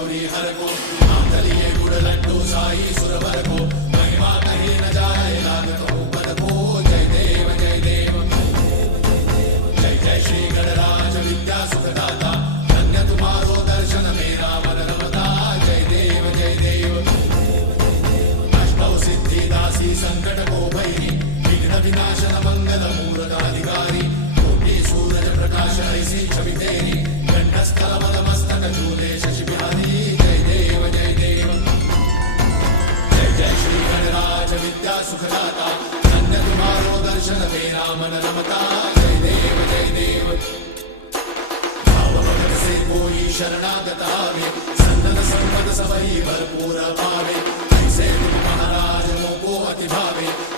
गौरी हर को मांगलिये गुड़ लड्डू साई सुरवर को महिमा कहीं न जाए लागत हो पद को जय देव जय देव जय जय श्री गणराज विद्या सुखदाता धन्य तुम्हारो दर्शन मेरा मन रमता जय देव जय देव अष्टौ सिद्धि दासी संकट को भैरी विघ्न विनाशन मंगल मूर्धाधिकारी कोटि सूरज प्रकाश ऐसी छवि तेरी कंठस्थल मस्तक झूले शशि बिहारी जय देव जय देव जय जय श्री गणराज विद्या सुखदाता धन्य तुम्हारो दर्शन मेरा मन रमता जय देव जय देव भाव भगत से कोई शरणागत आवे संतन संपद सबही भरपूर पावे ऐसे तुम महाराज मोको अति भावे